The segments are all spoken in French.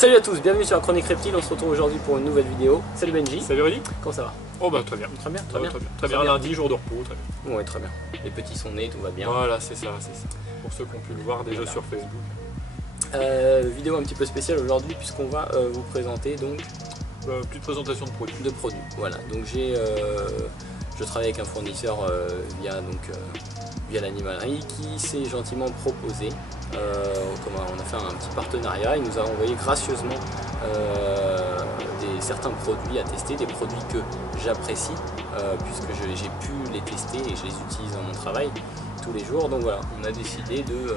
Salut à tous, bienvenue sur la Chronique Reptile, on se retrouve aujourd'hui pour une nouvelle vidéo. Salut Benji. Salut Rudy. Comment ça va? Oh bah très bien. Très bien, très bien. Très bien, lundi, jour de repos, très bien. Ouais, très bien. Les petits sont nés, tout va bien. Voilà, c'est ça, c'est ça. Pour ceux qui ont pu le voir déjà sur Facebook. Vidéo un petit peu spéciale aujourd'hui puisqu'on va vous présenter donc... Plus de présentation de produits. Voilà, donc je travaille avec un fournisseur via l'animalerie qui s'est gentiment proposé. On a fait un petit partenariat, il nous a envoyé gracieusement certains produits à tester, des produits que j'apprécie puisque j'ai pu les tester et je les utilise dans mon travail tous les jours. Donc voilà, on a décidé de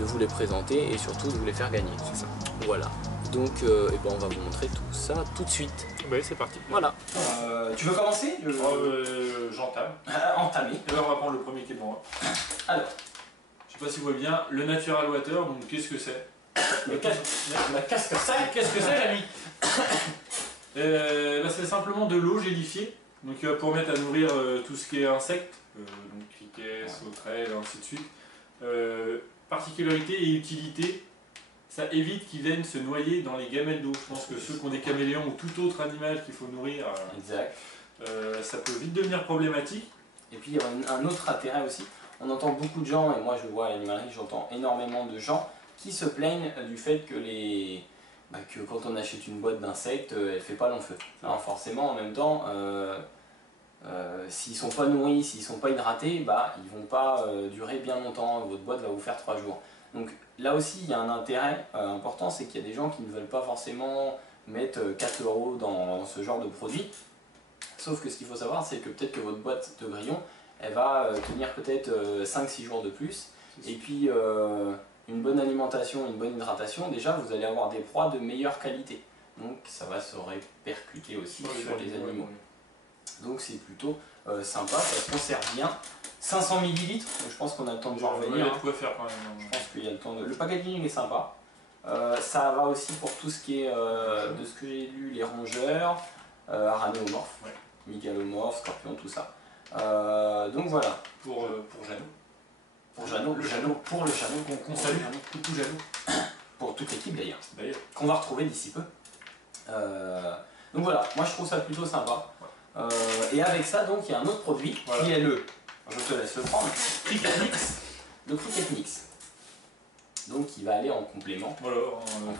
vous les présenter et surtout de vous les faire gagner. C'est ça. Voilà. Donc on va vous montrer tout ça tout de suite. Oui, c'est parti. Voilà. Tu veux commencer? J'entame. Entamer. Et là, on va prendre le premier qui est devant moi. Alors. Je sais pas si vous voyez bien, le Natural Water, donc qu'est-ce que c'est? Qu'est-ce que c'est? Qu'est-ce que c'est, l'ami? C'est simplement de l'eau gélifiée, donc pour mettre à nourrir tout ce qui est insectes, donc criquets, sauterelles, ainsi de suite. Particularité et utilité, ça évite qu'ils viennent se noyer dans les gamelles d'eau. Je pense que ceux qui ont des caméléons ou tout autre animal qu'il faut nourrir, exact. Ça peut vite devenir problématique. Et puis il y a un autre intérêt aussi. On entend beaucoup de gens, et moi je vois à l'animalerie, j'entends énormément de gens qui se plaignent du fait que, que quand on achète une boîte d'insectes, elle ne fait pas long feu. Alors forcément, en même temps, s'ils ne sont pas nourris, s'ils ne sont pas hydratés, ils ne vont pas durer bien longtemps. Votre boîte va vous faire 3 jours. Donc là aussi, il y a un intérêt important, c'est qu'il y a des gens qui ne veulent pas forcément mettre 4 € dans ce genre de produit. Sauf que ce qu'il faut savoir, c'est que peut-être que votre boîte de grillons, elle va tenir peut-être 5-6 jours de plus. Et puis une bonne alimentation, une bonne hydratation, déjà vous allez avoir des proies de meilleure qualité. Donc ça va se répercuter aussi sur les animaux. Donc c'est plutôt sympa, ça se conserve bien. 500 ml, je pense qu'on a le temps de voir revenir. Il y a de quoi faire quand même. Je pense qu'il y a le temps de... Le packaging est sympa. Ça va aussi pour tout ce qui est, de ce que j'ai lu, les rongeurs, aranéomorphes, mégalomorphes, scorpions, tout ça. Donc voilà. Pour Jeannot. Pour Jeannot, pour le Jeannot. Qu'on salue. Coucou Jeannot. Pour toute l'équipe d'ailleurs. Qu'on va retrouver d'ici peu. Donc voilà, moi je trouve ça plutôt sympa. Et avec ça, donc il y a un autre produit qui est le... Je te laisse le prendre. Cricket Mix. Le Cricket Mix. Donc il va aller en complément. Voilà,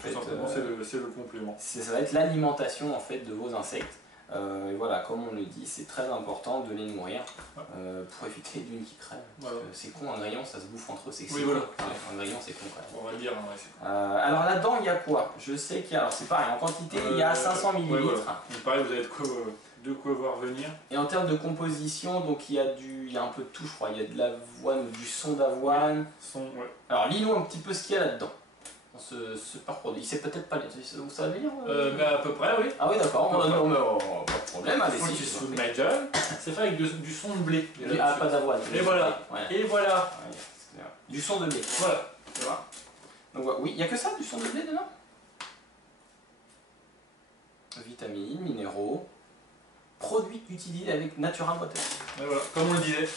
tout simplement c'est le complément. Ça va être l'alimentation en fait de vos insectes. Et voilà, comme on le dit, c'est très important de les nourrir pour éviter d'une qui crève. Voilà. C'est con, un grillon ça se bouffe entre eux. Oui, voilà. Un grillon c'est con quand même. On va le dire. Alors là-dedans il y a quoi? Je sais qu'il y a, alors c'est pareil, en quantité il y a 500 ml. Voilà. Pareil, vous avez de quoi voir venir. Et en termes de composition, donc il y a un peu de tout je crois. Il y a de l'avoine ou du son d'avoine. Alors lis-nous un petit peu ce qu'il y a là-dedans. Ce produit, c'est peut-être pas... Vous savez lire À peu près, oui. Ah oui, d'accord, pas de problème, allez-y. Je suis ma gueule. C'est fait avec du son de blé. Pas d'avoine. Et voilà. Et voilà. Du son de blé. Voilà. Tu vois. Donc oui, il n'y a que ça, du son de blé dedans. Vitamines, minéraux, produits utilisés avec Natural Water. Et voilà, comme on le disait.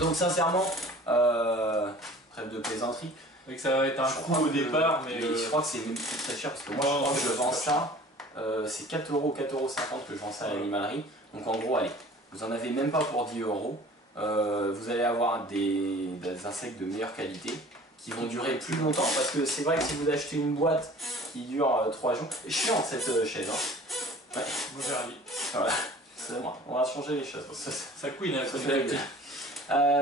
Donc sincèrement, trêve de plaisanterie. Donc ça va être un coût au départ, mais je crois que c'est même très cher parce que moi je crois que je vends ça, c'est 4 €, 4,50 € que je vends ça à l'animalerie. Donc en gros, allez, vous en avez même pas pour 10 €. Vous allez avoir des insectes de meilleure qualité qui vont durer plus longtemps parce que c'est vrai que si vous achetez une boîte qui dure 3 jours, c'est chiant cette chaise. Hein. Ouais. Moi j'ai ravi. Voilà, c'est moi, on va changer les choses. Ça couine, ça fait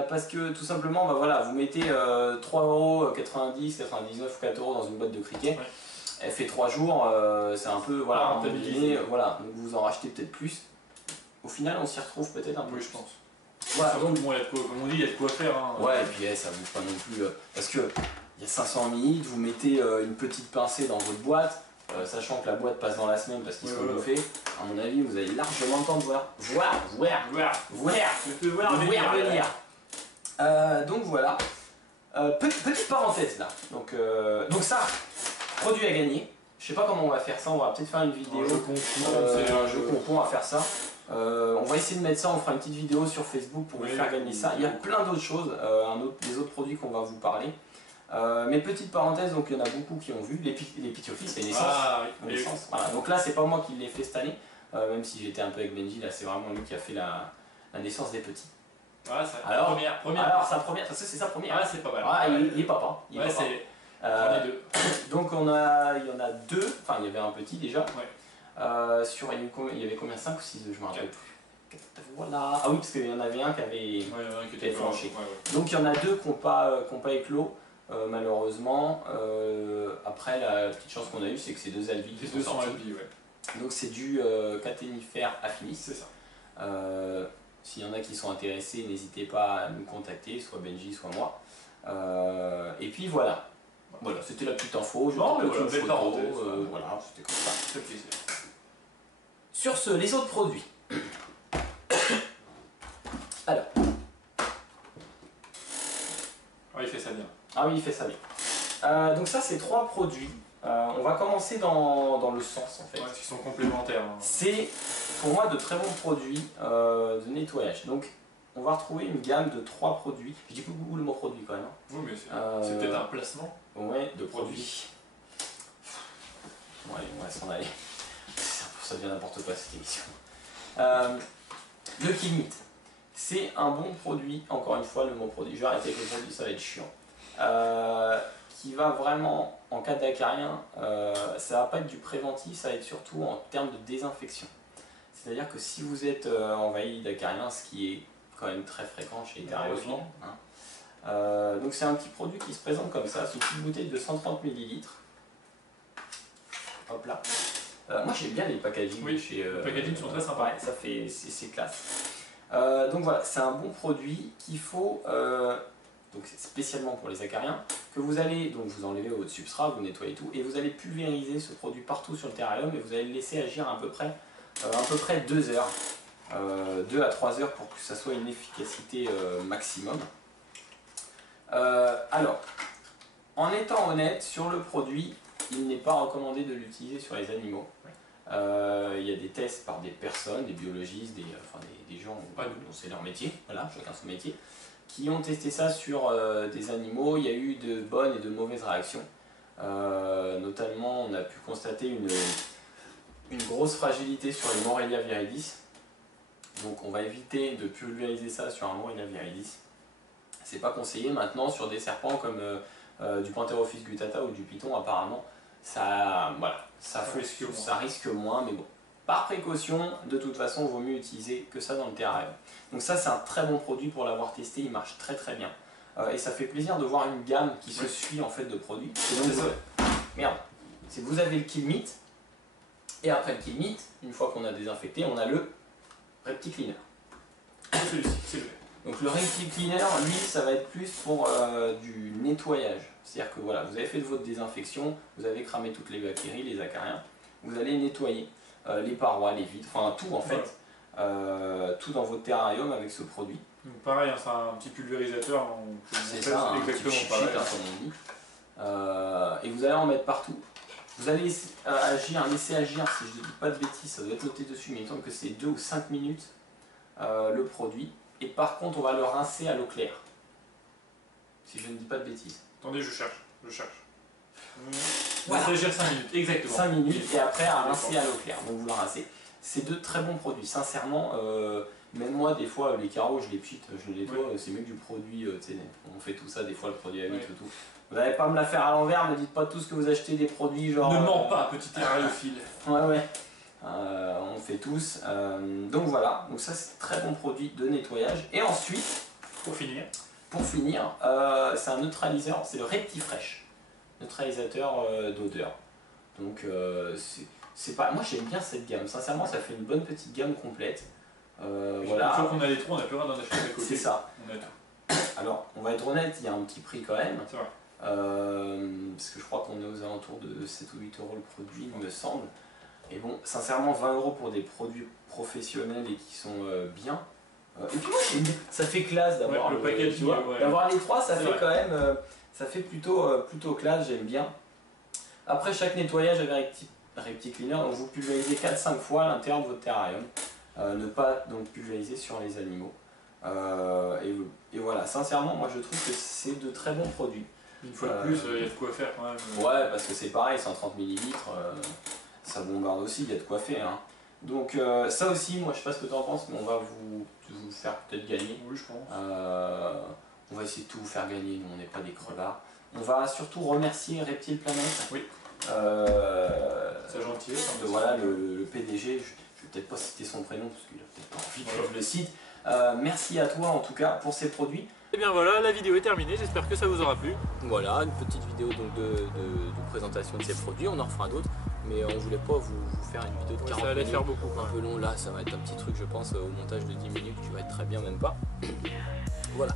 parce que tout simplement, voilà, vous mettez 3,90 €, 99 ou 4 € dans une boîte de cricket, elle fait 3 jours, c'est un peu, voilà, voilà, donc vous en rachetez peut-être plus. Au final, on s'y retrouve peut-être un peu. Oui, je pense. Voilà, donc bon, comme on dit, il y a de quoi faire. Hein. Ouais, et puis ça vous pas non plus, parce que il y a 500 ml, vous mettez une petite pincée dans votre boîte. Sachant que la boîte passe dans la semaine parce qu'ils sont bouffés, à mon avis vous avez largement le temps de voir venir. Donc voilà, petite parenthèse là, donc ça, produit à gagner, je sais pas comment on va faire ça, on va peut-être faire une vidéo, un jeu concours, on va faire ça, on va essayer de mettre ça, on fera une petite vidéo sur Facebook pour vous faire gagner ça, il y a plein d'autres choses, des autres produits qu'on va vous parler. Mais petite parenthèse, donc il y en a beaucoup qui ont vu, les Pithiophytes, les naissances. Ah oui, Naissances. Voilà. Donc là, c'est pas moi qui l'ai fait cette année, même si j'étais un peu avec Benji, là c'est vraiment lui qui a fait la naissance des petits. Ah, ça, Alors, première. alors sa première, ça c'est sa première. Ah, c'est pas mal. Ah, il est papa. Il est Ouais, papa. c'est. J'en ai deux. Donc il y en a deux, enfin il y avait un petit déjà. Ouais. Il y avait combien, 5 ou 6 œufs, je me rappelle plus. Voilà. Ah oui, parce qu'il y en avait un qui avait, Ouais, il y en a un qui était flanché. ouais. Donc il y en a deux qui n'ont pas éclos, malheureusement. Après, la petite chance qu'on a eue, c'est que ces deux albies Les sont deux sont sortis. albies, ouais. Donc c'est du Catennifer affinis. C'est ça. S'il y en a qui sont intéressés, n'hésitez pas à nous contacter, soit Benji, soit moi. Et puis voilà. Voilà, c'était la petite info. Non, mais voilà, une belle photo, parenthèse. voilà, c'était comme ça. Ça fait plaisir. Sur ce, les autres produits. Alors. Ah, il fait ça bien. Ah oui, il fait ça bien. Donc ça, c'est 3 produits. On va commencer dans le sens, en fait. Ouais, parce qu'ils sont complémentaires. Hein. C'est, pour moi, de très bons produits de nettoyage. Donc, on va retrouver une gamme de 3 produits. Je dis beaucoup le mot produit quand même. Hein. Oui, mais c'est peut-être un placement. Ouais, de produits. Bon, allez, on va s'en aller. Ça devient n'importe quoi cette émission. Le Kilmit, c'est un bon produit, encore une fois le mot produit, je vais arrêter avec le produit, ça va être chiant. Qui va vraiment, en cas d'acarien, ça va pas être du préventif, ça va être surtout en termes de désinfection. C'est-à-dire que si vous êtes envahi d'acariens, ce qui est quand même très fréquent chez les terrariophiles, hein, donc c'est un petit produit qui se présente comme ça, c'est une petite bouteille de 130 ml. Hop là. Moi j'aime bien les packaging. Oui, chez, les packaging sont très sympas. Ouais, ça fait, c'est classe. Donc voilà, c'est un bon produit qu'il faut, donc c'est spécialement pour les acariens, que vous allez, donc vous enlevez votre substrat, vous nettoyez tout, et vous allez pulvériser ce produit partout sur le terrarium, et vous allez le laisser agir à peu près 2 heures, 2 à 3 heures pour que ça soit une efficacité maximum. Alors, en étant honnête, sur le produit, il n'est pas recommandé de l'utiliser sur les animaux. Il y a des tests par des personnes, des biologistes, des gens dont c'est leur métier, voilà, chacun son métier, qui ont testé ça sur des animaux. Il y a eu de bonnes et de mauvaises réactions. Notamment, on a pu constater une grosse fragilité sur les Morelia viridis. Donc on va éviter de pulvériser ça sur un Morelia viridis. C'est pas conseillé. Maintenant sur des serpents comme du Pantherophis gutata ou du python, apparemment, ça risque moins, mais bon. Par précaution, de toute façon, il vaut mieux utiliser que ça dans le terrarium. Donc ça, c'est un très bon produit pour l'avoir testé, il marche très très bien. Et ça fait plaisir de voir une gamme qui se suit en fait de produits. Et donc, c'est que vous avez le Kilmit, et après le Kilmit, une fois qu'on a désinfecté, on a le Repti-Cleaner. C'est le. Donc le Repti-Cleaner, lui, ça va être plus pour du nettoyage. C'est-à-dire que voilà, vous avez fait de votre désinfection, vous avez cramé toutes les bactéries, les acariens, vous allez nettoyer les parois, les vitres, enfin tout en fait, tout dans votre terrarium avec ce produit. Donc pareil, hein, c'est un petit pulvérisateur. C'est ça, exactement pareil, comme on dit. Et vous allez en mettre partout. Vous allez laisser agir, si je ne dis pas de bêtises, ça doit être noté dessus, mais il me semble que c'est 2 ou 5 minutes le produit. Et par contre, on va le rincer à l'eau claire. Si je ne dis pas de bêtises. Attendez, je cherche. Voilà. Ça gère 5 minutes, exactement. 5 minutes et après à rincer à l'eau claire. Donc vous le rincez. C'est de très bons produits. Sincèrement, même moi, des fois, les carreaux, je les pchite, je les nettoie. C'est mieux que du produit. On fait tout ça, des fois, le produit à vitre et tout. Vous n'allez pas me la faire à l'envers, ne dites pas tous que vous achetez des produits genre. Ne mens pas, petit terrariophile. Ouais. On fait tous. Donc voilà, donc ça c'est très bon produit de nettoyage. Et ensuite, pour finir, c'est un neutraliseur, c'est le Reptifresh, neutralisateur d'odeur. Donc c'est pas, moi j'aime bien cette gamme. Sincèrement, ça fait une bonne petite gamme complète. Voilà. Une fois qu'on a les trois, on n'a plus rien d'en acheter à côté. C'est ça. On a tout. Alors, on va être honnête, il y a un petit prix quand même. C'est vrai. Parce que je crois qu'on est aux alentours de 7 ou 8 euros le produit, il me semble. Et bon, sincèrement, 20 euros pour des produits professionnels et qui sont bien. Et puis moi, ça fait classe d'avoir le packaging, tu vois, d'avoir les trois, ça fait quand même, ça fait plutôt classe, j'aime bien. Après chaque nettoyage avec Repti-Cleaner, donc vous pulvérisez 4-5 fois à l'intérieur de votre terrarium. Ne pas donc pulvériser sur les animaux. Et voilà, sincèrement, moi je trouve que c'est de très bons produits. Une fois de plus, il y a de quoi faire quand même. Ouais, parce que c'est pareil, 130 ml, ça bombarde aussi, il y a de quoi faire. Hein. Donc ça aussi, moi je sais pas ce que tu en penses, mais on va vous faire peut-être gagner. Oui, je pense. On va essayer de tout vous faire gagner, nous on n'est pas des crevards. On va surtout remercier Reptile Planet. Oui. C'est gentil. Voilà, le PDG, je vais peut-être pas citer son prénom parce qu'il a peut-être pas envie que je le cite. Merci à toi en tout cas pour ces produits. Et bien voilà, la vidéo est terminée, j'espère que ça vous aura plu. Voilà, une petite vidéo donc de présentation de ces produits, on en refera d'autres, mais on voulait pas vous faire une vidéo de 40 ça allait minutes, faire beaucoup, un peu long, là ça va être un petit truc je pense au montage de 10 minutes qui va être très bien, même pas. Voilà,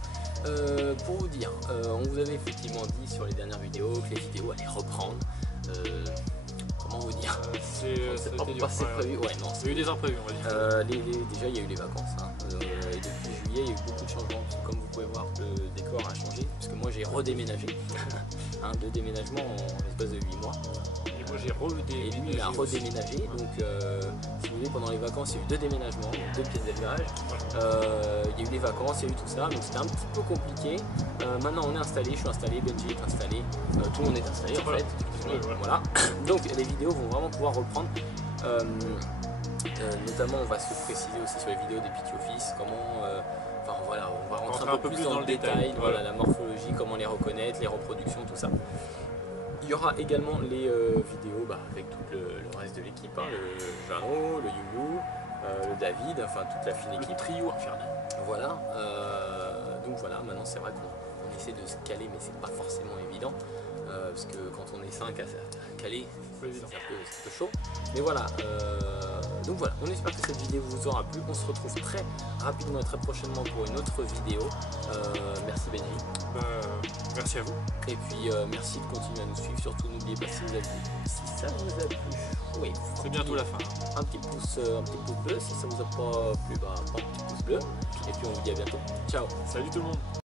pour vous dire, on vous avait effectivement dit sur les dernières vidéos que les vidéos allaient reprendre. Comment vous dire, c'est pas c'est prévu, ouais non. Il y a eu des imprévus on va dire. Déjà il y a eu les vacances, hein. Et depuis juillet il y a eu beaucoup de changements, parce que comme vous pouvez voir le décor a changé, puisque moi j'ai redéménagé, hein, 2 déménagements en l'espace de 8 mois. Et moi j'ai redéménagé. Et lui il a redéménagé, donc si vous voulez pendant les vacances il y a eu 2 déménagements, 2 pièces d'élevage, il y a eu les vacances, il y a eu tout ça, donc c'était un petit peu compliqué. Maintenant on est installé, je suis installé, Benji est installé, tout le monde est installé en fait. Voilà. Donc les vidéos vont vraiment pouvoir reprendre. Notamment on va se préciser aussi sur les vidéos des Pity Office, comment enfin voilà, on va rentrer un peu plus dans le détail, voilà, la morphologie, comment les reconnaître, les reproductions, tout ça. Il y aura également les vidéos avec tout le reste de l'équipe, hein, le Jano, le Youyou, le David, enfin toute la fine équipe. Le trio infernal. Voilà, donc voilà, maintenant c'est vrai qu'on essaie de se caler, mais c'est pas forcément évident. Parce que quand on est 5 à caler, c'est un peu chaud. Mais voilà, donc voilà, on espère que cette vidéo vous aura plu. On se retrouve très rapidement et très prochainement pour une autre vidéo. Merci Benji. Merci à vous. Et puis merci de continuer à nous suivre. Surtout n'oubliez pas si ça vous a plu. Oui, c'est bientôt la fin. Un petit pouce bleu. Si ça vous a pas plu, pas un petit pouce bleu. Et puis on vous dit à bientôt. Ciao. Salut tout le monde.